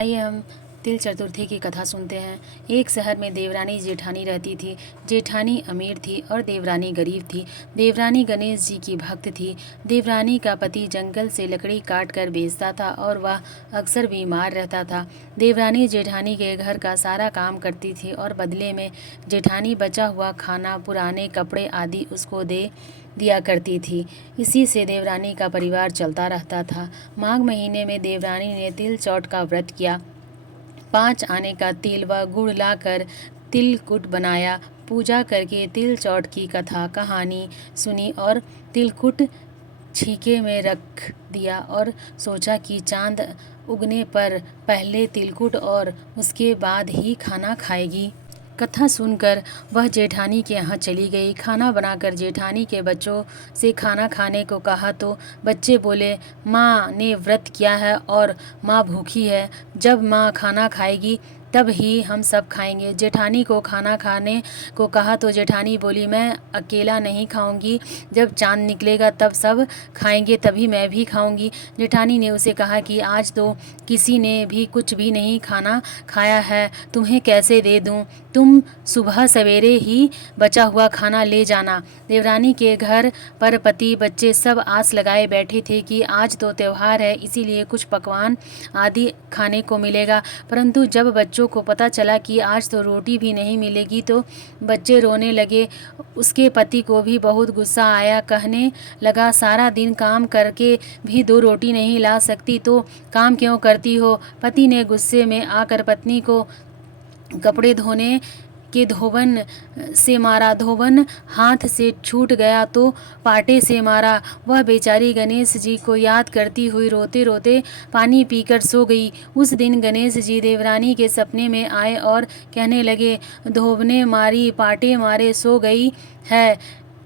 आइए हम तिल चतुर्थी की कथा सुनते हैं। एक शहर में देवरानी जेठानी रहती थी। जेठानी अमीर थी और देवरानी गरीब थी। देवरानी गणेश जी की भक्त थी। देवरानी का पति जंगल से लकड़ी काट कर बेचता था और वह अक्सर बीमार रहता था। देवरानी जेठानी के घर का सारा काम करती थी और बदले में जेठानी बचा हुआ खाना, पुराने कपड़े आदि उसको दे दिया करती थी। इसी से देवरानी का परिवार चलता रहता था। माघ महीने में देवरानी ने तिल चौठ का व्रत किया। 5 आने का तिल व गुड़ लाकर तिलकुट बनाया। पूजा करके तिल चौठ की कथा कहानी सुनी और तिलकुट छीके में रख दिया और सोचा कि चांद उगने पर पहले तिलकुट और उसके बाद ही खाना खाएगी। कथा सुनकर वह जेठानी के यहाँ चली गई। खाना बनाकर जेठानी के बच्चों से खाना खाने को कहा तो बच्चे बोले, माँ ने व्रत किया है और माँ भूखी है। जब माँ खाना खाएगी तब ही हम सब खाएंगे। जेठानी को खाना खाने को कहा तो जेठानी बोली, मैं अकेला नहीं खाऊंगी, जब चांद निकलेगा तब सब खाएंगे, तभी मैं भी खाऊंगी। जेठानी ने उसे कहा कि आज तो किसी ने भी कुछ भी नहीं खाना खाया है, तुम्हें कैसे दे दूं? तुम सुबह सवेरे ही बचा हुआ खाना ले जाना। देवरानी के घर पर पति बच्चे सब आस लगाए बैठे थे कि आज तो त्योहार है, इसीलिए कुछ पकवान आदि खाने को मिलेगा। परंतु जब बच्चों को पता चला कि आज तो रोटी भी नहीं मिलेगी तो बच्चे रोने लगे। उसके पति को भी बहुत गुस्सा आया। कहने लगा, सारा दिन काम करके भी 2 रोटी नहीं ला सकती तो काम क्यों करती हो? पति ने गुस्से में आकर पत्नी को कपड़े धोने के धोबन से मारा। धोबन हाथ से छूट गया तो पाटे से मारा। वह बेचारी गणेश जी को याद करती हुई रोते रोते पानी पीकर सो गई। उस दिन गणेश जी देवरानी के सपने में आए और कहने लगे, धोबने मारी, पाटे मारे, सो गई है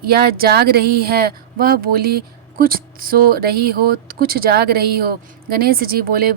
या जाग रही है? वह बोली, कुछ सो रही हो, कुछ जाग रही हो। गणेश जी बोले,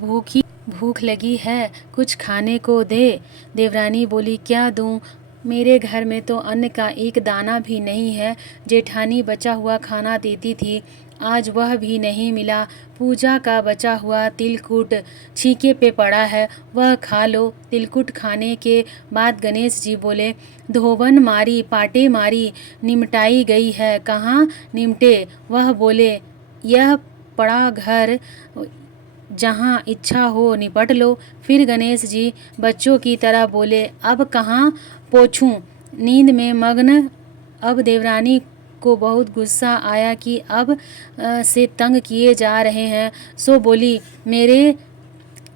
भूख लगी है, कुछ खाने को दे। देवरानी बोली, क्या दूं? मेरे घर में तो अन्न का एक दाना भी नहीं है। जेठानी बचा हुआ खाना देती थी, आज वह भी नहीं मिला। पूजा का बचा हुआ तिलकुट छीके पे पड़ा है, वह खा लो। तिलकुट खाने के बाद गणेश जी बोले, धोबन मारी, पाटे मारी, निमटाई गई है, कहाँ निमटे? वह बोले, यह पड़ा घर, जहाँ इच्छा हो निपट लो। फिर गणेश जी बच्चों की तरह बोले, अब कहाँ पोंछूं? नींद में मग्न। अब देवरानी को बहुत गुस्सा आया कि अब से तंग किए जा रहे हैं, सो बोली, मेरे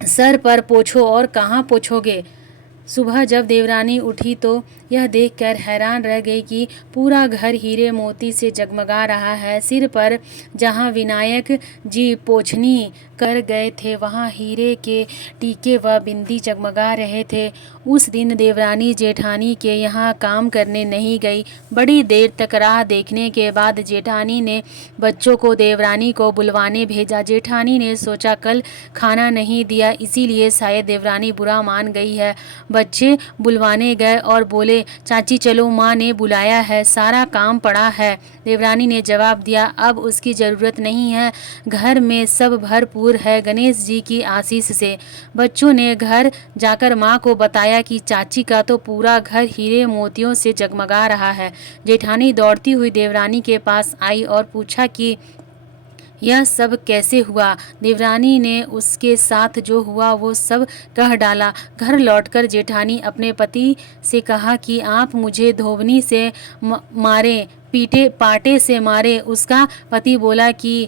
सर पर पोंछो। और कहाँ पोंछोगे? सुबह जब देवरानी उठी तो यह देखकर हैरान रह गई कि पूरा घर हीरे मोती से जगमगा रहा है। सिर पर जहाँ विनायक जी पोंछनी कर गए थे वहाँ हीरे के टीके व बिंदी जगमगा रहे थे। उस दिन देवरानी जेठानी के यहाँ काम करने नहीं गई। बड़ी देर तक राह देखने के बाद जेठानी ने बच्चों को देवरानी को बुलवाने भेजा। जेठानी ने सोचा कल खाना नहीं दिया, इसीलिए शायद देवरानी बुरा मान गई है। बच्चे बुलवाने गए और बोले, चाची चलो, माँ ने बुलाया है, सारा काम पड़ा है। देवरानी ने जवाब दिया, अब उसकी ज़रूरत नहीं है, घर में सब भरपूर है गणेश जी की आशीष से। बच्चों ने घर जाकर माँ को बताया कि चाची का तो पूरा घर हीरे मोतियों से जगमगा रहा है। जेठानी दौड़ती हुई देवरानी के पास आई और पूछा कि यह सब कैसे हुआ? देवरानी ने उसके साथ जो हुआ वो सब कह डाला। घर लौटकर जेठानी अपने पति से कहा कि आप मुझे धोबनी से मारे, पीटे, पाटे से मारे। उसका पति बोला कि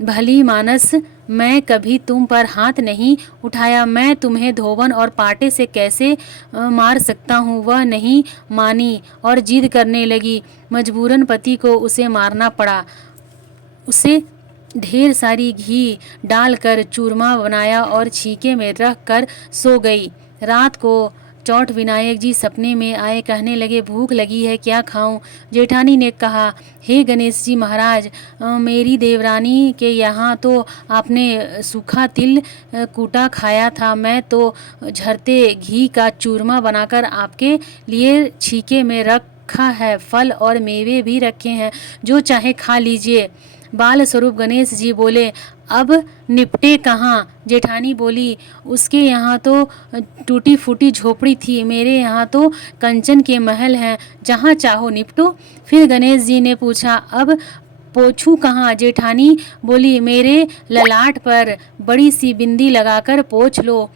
भली मानस, मैं कभी तुम पर हाथ नहीं उठाया, मैं तुम्हें धोबन और पाटे से कैसे मार सकता हूँ? वह नहीं मानी और जिद करने लगी। मजबूरन पति को उसे मारना पड़ा। उसे ढेर सारी घी डालकर चूरमा बनाया और छीके में रख कर सो गई। रात को चौठ विनायक जी सपने में आए, कहने लगे, भूख लगी है, क्या खाऊं? जेठानी ने कहा, हे गणेश जी महाराज, मेरी देवरानी के यहाँ तो आपने सूखा तिल कूटा खाया था, मैं तो झरते घी का चूरमा बनाकर आपके लिए छीके में रखा है, फल और मेवे भी रखे हैं, जो चाहे खा लीजिए। बाल स्वरूप गणेश जी बोले, अब निपटे कहाँ। जेठानी बोली, उसके यहाँ तो टूटी फूटी झोपड़ी थी, मेरे यहाँ तो कंचन के महल हैं, जहाँ चाहो निपटो। फिर गणेश जी ने पूछा, अब पोछूं कहाँ। जेठानी बोली, मेरे ललाट पर बड़ी सी बिंदी लगाकर पोछ लो।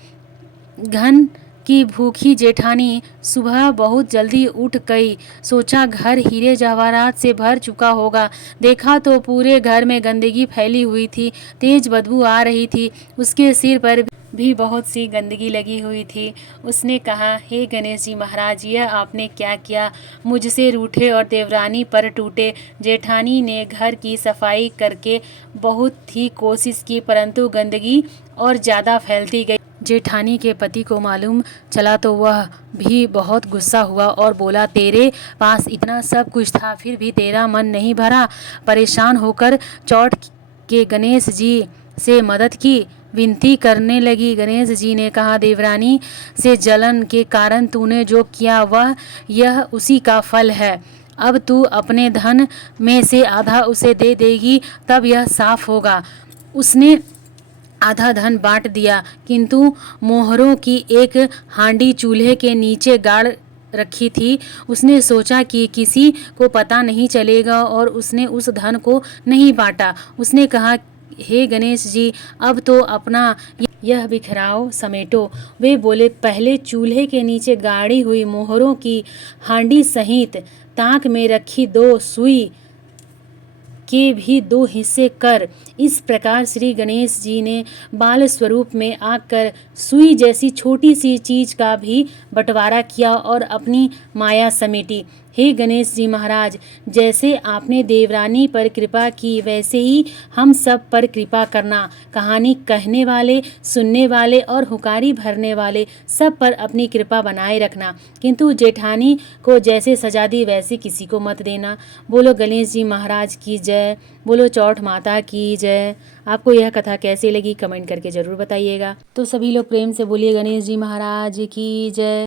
घन की भूखी जेठानी सुबह बहुत जल्दी उठ गई। सोचा घर हीरे जवाहरात से भर चुका होगा। देखा तो पूरे घर में गंदगी फैली हुई थी, तेज बदबू आ रही थी। उसके सिर पर भी बहुत सी गंदगी लगी हुई थी। उसने कहा, हे गणेश जी महाराज, यह आपने क्या किया। मुझसे रूठे और देवरानी पर टूटे। जेठानी ने घर की सफाई करके बहुत ही कोशिश की, परंतु गंदगी और ज़्यादा फैलती गई। जेठानी के पति को मालूम चला तो वह भी बहुत गुस्सा हुआ और बोला, तेरे पास इतना सब कुछ था, फिर भी तेरा मन नहीं भरा। परेशान होकर चौथ के गणेश जी से मदद की विनती करने लगी। गणेश जी ने कहा, देवरानी से जलन के कारण तूने जो किया वह यह उसी का फल है। अब तू अपने धन में से आधा उसे दे देगी, तब यह साफ होगा। उसने आधा धन बांट दिया, किंतु मोहरों की एक हांडी चूल्हे के नीचे गाड़ रखी थी। उसने सोचा कि किसी को पता नहीं चलेगा और उसने उस धन को नहीं बांटा। उसने कहा, हे गणेश जी, अब तो अपना यह बिखराव समेटो। वे बोले, पहले चूल्हे के नीचे गाड़ी हुई मोहरों की हांडी सहित ताक में रखी 2 सुई के भी 2 हिस्से कर। इस प्रकार श्री गणेश जी ने बाल स्वरूप में आकर सुई जैसी छोटी सी चीज का भी बंटवारा किया और अपनी माया समेटी। हे गणेश जी महाराज, जैसे आपने देवरानी पर कृपा की, वैसे ही हम सब पर कृपा करना। कहानी कहने वाले, सुनने वाले और हुकारी भरने वाले सब पर अपनी कृपा बनाए रखना, किंतु जेठानी को जैसे सजा दी वैसे किसी को मत देना। बोलो गणेश जी महाराज की जय, बोलो चौथ माता की जय। आपको यह कथा कैसी लगी कमेंट करके ज़रूर बताइएगा। तो सभी लोग प्रेम से बोलिए गणेश जी महाराज की जय।